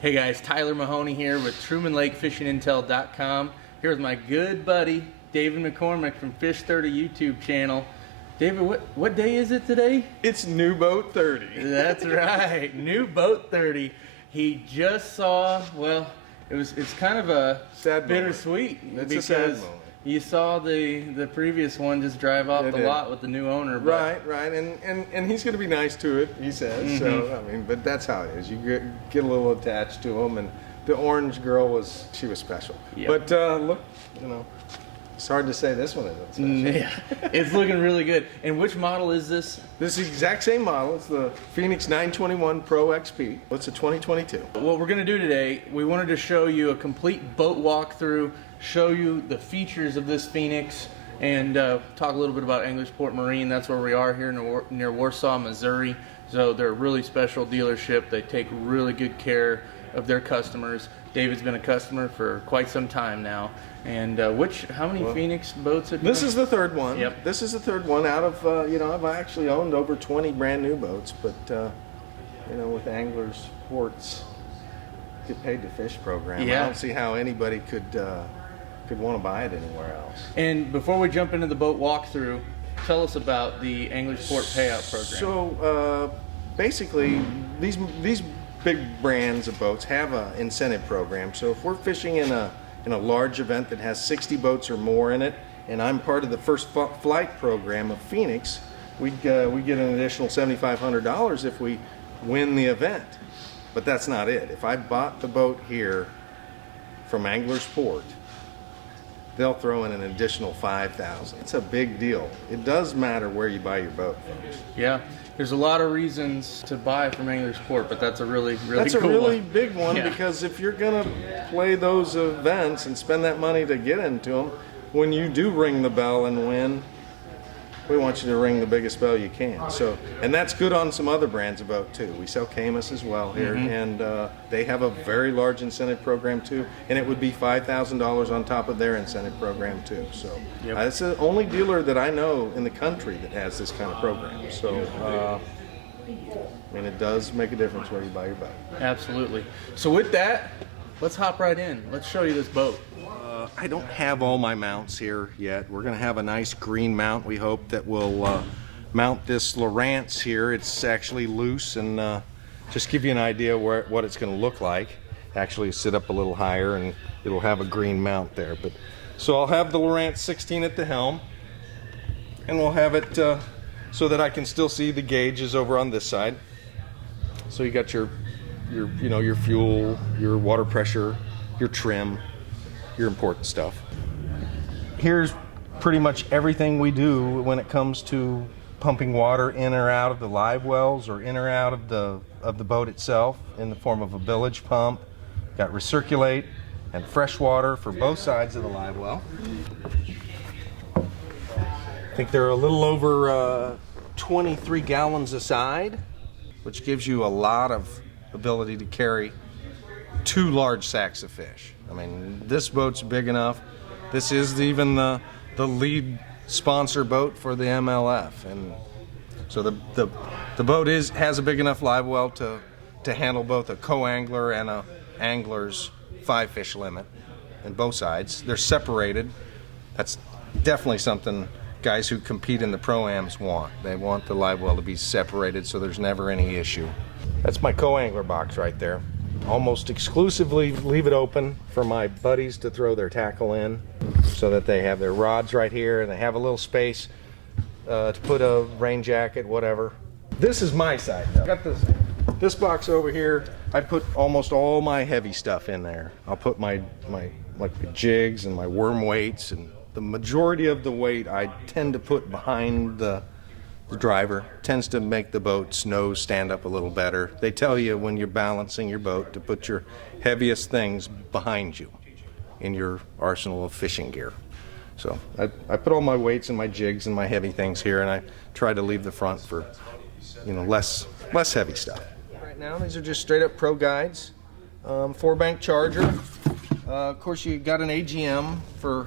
Hey guys, Tyler Mahoney here with TrumanLakeFishingIntel.com. Here with my good buddy, David McCormick from Fish30 YouTube Channel. David, what day is it today? It's New Boat 30. That's right, New Boat 30. He just saw, well, it's kind of a sad bittersweet moment. because a sad moment. You saw the previous one just drive off the lot with the new owner. Right, and he's going to be nice to it, he says. So I mean, but that's how it is. You get a little attached to him, and the orange girl she was special. Yep. But look, you know, it's hard to say this one isn't special. Yeah, it's looking really good. And which model is this? This is the exact same model. It's the Phoenix 921 Pro XP. It's a 2022. What we're going to do today, we wanted to show you a complete boat walkthrough, show you the features of this Phoenix, and talk a little bit about Anglersport Marine. That's where we are here near Warsaw, Missouri. So they're a really special dealership. They take really good care of their customers. David's been a customer for quite some time now. And how many Phoenix boats have you This is the third one. Yep. This is the third one out of, you know, I've actually owned over 20 brand new boats, but, you know, with Anglers Ports Get Paid to Fish program, Yeah. I don't see how anybody could want to buy it anywhere else. And before we jump into the boat walkthrough, tell us about the Anglersport payout program. So basically, these big brands of boats have an incentive program. So if we're fishing in a large event that has 60 boats or more in it, and I'm part of the first flight program of Phoenix, we get an additional $7,500 if we win the event. But that's not it. If I bought the boat here from Anglersport, they'll throw in an additional $5,000. It's a big deal. It does matter where you buy your boat, folks. Yeah, there's a lot of reasons to buy from Anglersport, but that's a really That's cool a really one. big one, Yeah. because if you're gonna play those events and spend that money to get into them, when you do ring the bell and win, we want you to ring the biggest bell you can. So, and that's good on some other brands of boat too. We sell Camus as well here, and they have a very large incentive program too, and it would be $5,000 on top of their incentive program too. So, it's the only dealer that I know in the country that has this kind of program. So, and it does make a difference where you buy your boat. Absolutely. So with that, let's hop right in. Let's show you this boat. I don't have all my mounts here yet. We're going to have a nice green mount. We hope that will mount this Lowrance here. It's actually loose, and just give you an idea what it's going to look like. Actually sit up a little higher, and it'll have a green mount there. But so I'll have the Lowrance 16 at the helm, and we'll have it so that I can still see the gauges over on this side. So you got your fuel, your water pressure, your trim, your important stuff. Here's pretty much everything we do when it comes to pumping water in or out of the live wells or in or out of the boat itself in the form of a bilge pump. Got recirculate and fresh water for both sides of the live well. I think they're a little over 23 gallons a side, which gives you a lot of ability to carry 2 large sacks of fish. I mean, this boat's big enough. This is even the lead sponsor boat for the MLF, and so the boat has a big enough live well to handle both a co-angler and a angler's 5-fish limit, and both sides. They're separated. That's definitely something guys who compete in the pro-ams want. They want the live well to be separated so there's never any issue. That's my co-angler box right there. Almost exclusively leave it open for my buddies to throw their tackle in, so that they have their rods right here and they have a little space to put a rain jacket, whatever. This is my side though. I got this box over here. I put almost all my heavy stuff in there. I'll put my like the jigs and my worm weights, and the majority of the weight I tend to put behind the driver. Tends to make the boat's nose stand up a little better. They tell you when you're balancing your boat to put your heaviest things behind you in your arsenal of fishing gear. So I put all my weights and my jigs and my heavy things here, and I try to leave the front for, you know, less heavy stuff. Right now these are just straight up pro guides. 4-bank charger. Of course you got an AGM for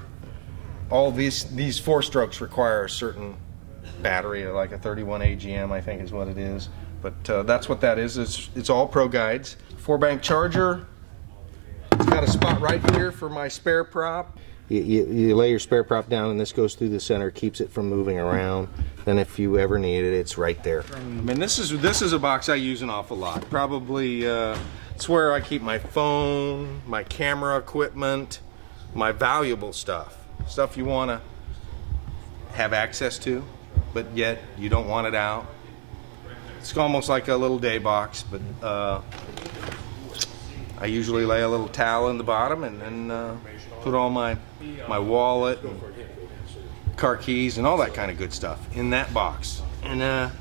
all these 4-strokes require a certain battery, like a 31 AGM, I think is what it is. But that's what that is. It's all pro guides. 4-bank charger. It's got a spot right here for my spare prop. You lay your spare prop down and this goes through the center, keeps it from moving around. Then if you ever need it, it's right there. I mean, this is a box I use an awful lot. Probably it's where I keep my phone, my camera equipment, my valuable stuff. Stuff you want to have access to, but yet you don't want it out. It's almost like a little day box, but I usually lay a little towel in the bottom and then put all my wallet and car keys and all that kind of good stuff in that box. And I've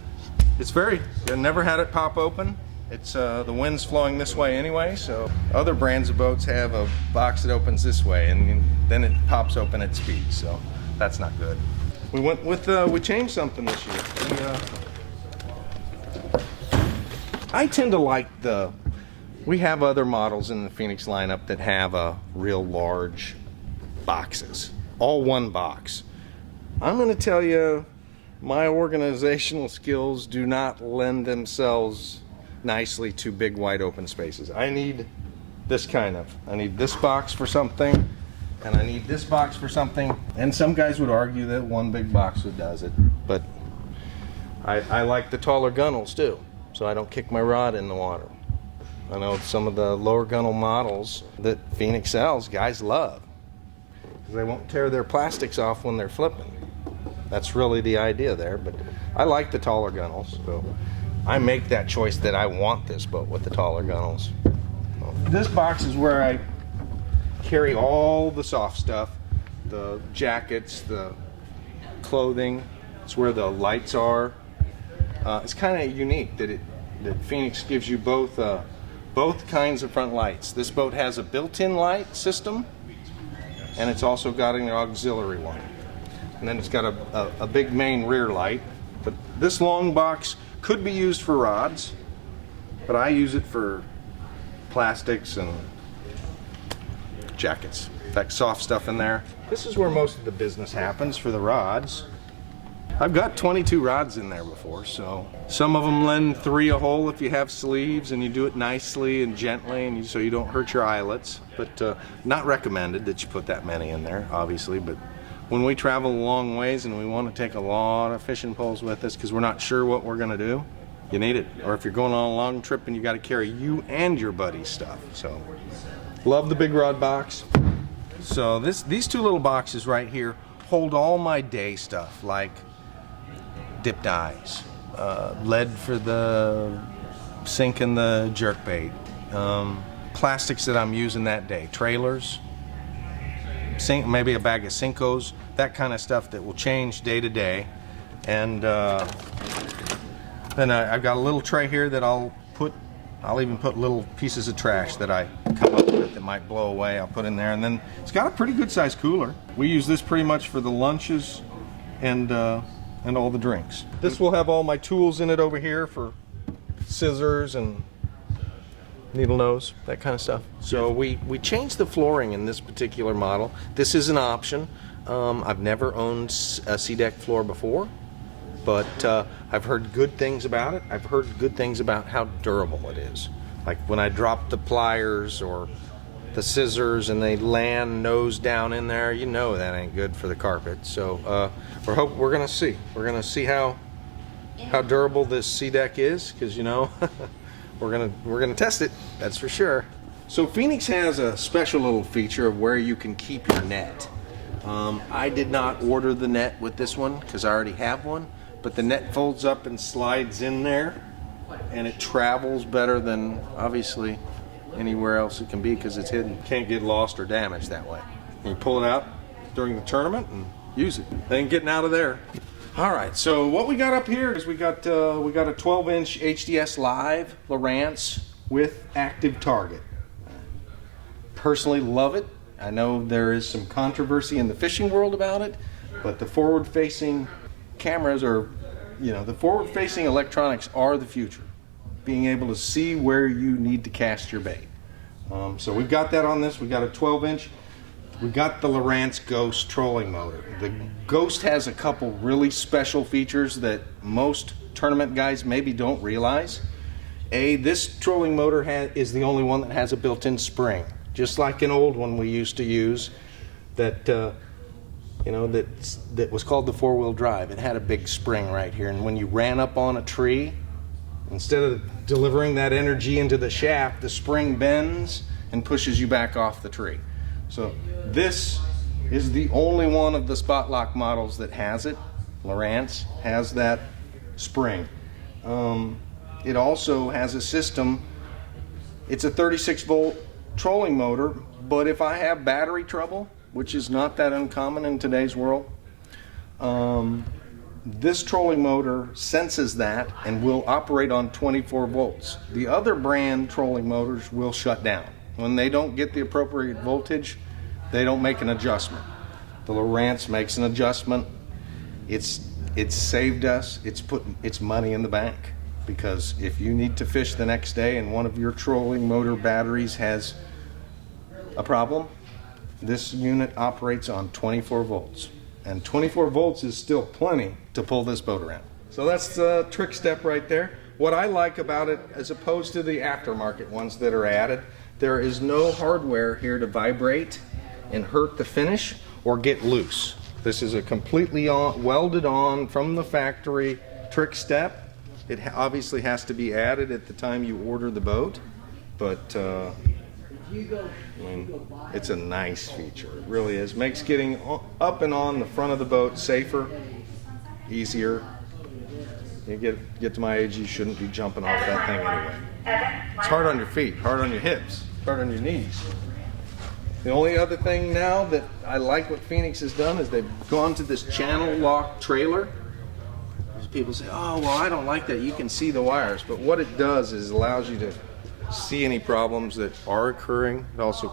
never had it pop open. It's the wind's flowing this way anyway, so other brands of boats have a box that opens this way and then it pops open at speed, so that's not good. We changed something this year. I tend to like we have other models in the Phoenix lineup that have real large boxes, all one box. I'm going to tell you, my organizational skills do not lend themselves nicely to big wide open spaces. I need this I need this box for something, and I need this box for something, and some guys would argue that one big box does it, but I like the taller gunnels too, so I don't kick my rod in the water. I know some of the lower gunnel models that Phoenix sells, guys love, because they won't tear their plastics off when they're flipping. That's really the idea there, but I like the taller gunnels, so I make that choice that I want this boat with the taller gunnels. This box is where I carry all the soft stuff, the jackets, the clothing. It's where the lights are. It's kind of unique that Phoenix gives you both kinds of front lights. This boat has a built-in light system, and it's also got an auxiliary one. And then it's got a big main rear light. But this long box could be used for rods, but I use it for plastics and jackets. That soft stuff in there. This is where most of the business happens for the rods. I've got 22 rods in there before, so some of them lend 3 a hole if you have sleeves and you do it nicely and gently, and so you don't hurt your eyelets. But not recommended that you put that many in there, obviously. But when we travel a long ways and we want to take a lot of fishing poles with us because we're not sure what we're going to do, you need it. Or if you're going on a long trip and you got to carry you and your buddy's stuff. So, love the big rod box. So these two little boxes right here hold all my day stuff, like dipped eyes, lead for the sink and the jerkbait, plastics that I'm using that day, trailers, maybe a bag of Cincos, that kind of stuff that will change day to day. And then I've got a little tray here that I'll even put little pieces of trash that I come up with that might blow away. I'll put in there, and then it's got a pretty good sized cooler. We use this pretty much for the lunches and all the drinks. This will have all my tools in it over here for scissors and needle nose, that kind of stuff. So we changed the flooring in this particular model. This is an option. I've never owned a C-deck floor before, but I've heard good things about it. I've heard good things about how durable it is. Like when I drop the pliers or the scissors and they land nose down in there, you know that ain't good for the carpet. So we're gonna see. We're gonna see how durable this C-deck is, because you know we're gonna test it. That's for sure. So Phoenix has a special little feature of where you can keep your net. I did not order the net with this one because I already have one, but the net folds up and slides in there, and it travels better than obviously anywhere else it can be because it's hidden. Can't get lost or damaged that way. You pull it out during the tournament and use it. Ain't getting out of there. All right, so what we got up here is we got a 12-inch HDS Live Lowrance with active target. Personally love it. I know there is some controversy in the fishing world about it, but the forward-facing cameras the forward-facing electronics are the future. Being able to see where you need to cast your bait. So we've got that on this. We got a 12-inch. We got the Lowrance Ghost trolling motor. The Ghost has a couple really special features that most tournament guys maybe don't realize. This trolling motor is the only one that has a built-in spring, just like an old one we used to use that that was called the four-wheel drive. It had a big spring right here, and when you ran up on a tree, instead of delivering that energy into the shaft, the spring bends and pushes you back off the tree. So this is the only one of the spot lock models that has it. Lowrance has that spring. It also has a system. It's a 36-volt trolling motor, but if I have battery trouble, which is not that uncommon in today's world, this trolling motor senses that and will operate on 24 volts. The other brand trolling motors will shut down. When they don't get the appropriate voltage, they don't make an adjustment. The Lowrance makes an adjustment. It's saved us. It's put its money in the bank, because if you need to fish the next day and one of your trolling motor batteries has a problem, this unit operates on 24 volts. And 24 volts is still plenty to pull this boat around. So that's the trick step right there. What I like about it, as opposed to the aftermarket ones that are added, there is no hardware here to vibrate and hurt the finish or get loose. This is a completely welded on from the factory trick step. It obviously has to be added at the time you order the boat, but I mean, it's a nice feature. It really is. Makes getting up and on the front of the boat safer, easier. You get to my age, you shouldn't be jumping off that thing anyway. It's hard on your feet, hard on your hips, hard on your knees. The only other thing now that I like what Phoenix has done is they've gone to this channel lock trailer. People say, oh, well, I don't like that. You can see the wires. But what it does is allows you to see any problems that are occurring. It also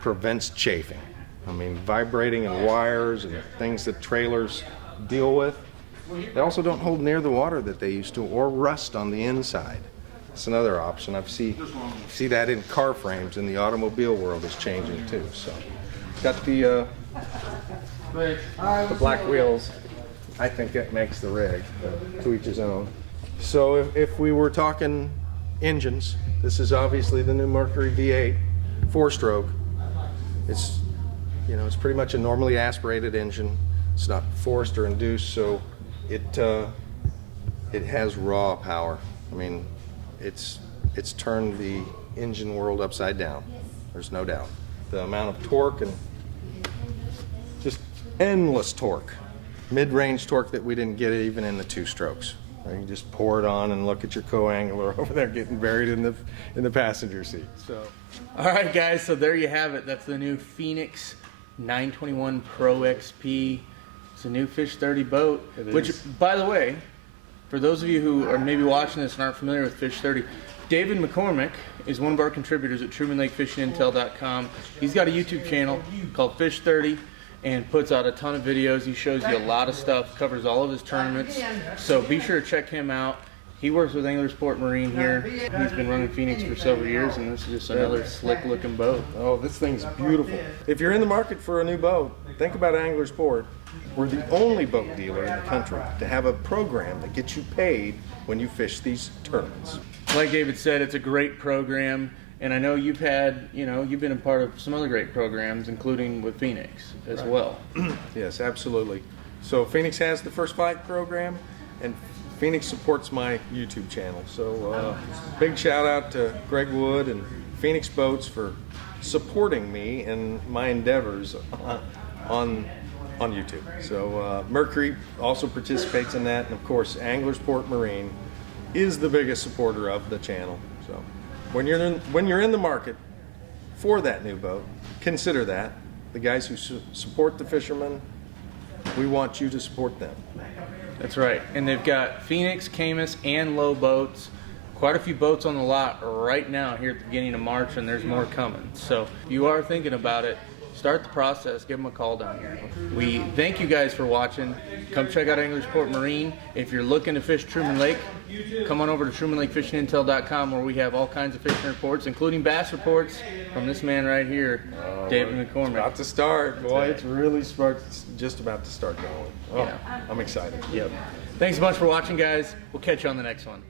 prevents chafing. I mean, vibrating and wires and things that trailers deal with. They also don't hold near the water that they used to, or rust on the inside. It's another option. I see that in car frames in the automobile world is changing too. So, got the black wheels. I think that makes the rig, to each his own. So if we were talking engines, this is obviously the new Mercury V8 4-stroke. It's pretty much a normally aspirated engine. It's not forced or induced, so it has raw power. I mean, it's turned the engine world upside down. There's no doubt. The amount of torque and just endless torque. Mid-range torque that we didn't get even in the 2-strokes. You can just pour it on and look at your co-angler over there getting buried in the passenger seat. So, all right, guys. So there you have it. That's the new Phoenix 921 Pro XP. It's a new Fish30 boat. Which, by the way, for those of you who are maybe watching this and aren't familiar with Fish30, David McCormick is one of our contributors at TrumanLakeFishingIntel.com. He's got a YouTube channel called Fish30. And puts out a ton of videos. He shows you a lot of stuff, covers all of his tournaments. So be sure to check him out. He works with Anglersport Marine here. He's been running Phoenix for several years, and this is just another slick looking boat. Oh, this thing's beautiful. If you're in the market for a new boat, think about Anglersport. We're the only boat dealer in the country to have a program that gets you paid when you fish these tournaments. Like David said, it's a great program. And I know you've been a part of some other great programs, including with Phoenix as well. Yes, absolutely. So Phoenix has the First Fight program, and Phoenix supports my YouTube channel. So big shout out to Greg Wood and Phoenix Boats for supporting me in my endeavors on YouTube. So Mercury also participates in that, and of course Anglersport Marine is the biggest supporter of the channel. So when you're in the market for that new boat, consider that. The guys who support the fishermen, we want you to support them. That's right. And they've got Phoenix, Camus, and Low boats. Quite a few boats on the lot right now here at the beginning of March, and there's more coming. So if you are thinking about it, start the process. Give them a call down here. We thank you guys for watching. Come check out Anglersport Marine. If you're looking to fish Truman Lake, come on over to TrumanLakeFishingIntel.com, where we have all kinds of fishing reports, including bass reports from this man right here, David McCormick. It's about to start, boy. It's really just about to start going. Oh, yeah. I'm excited. Yep. Thanks so much for watching, guys. We'll catch you on the next one.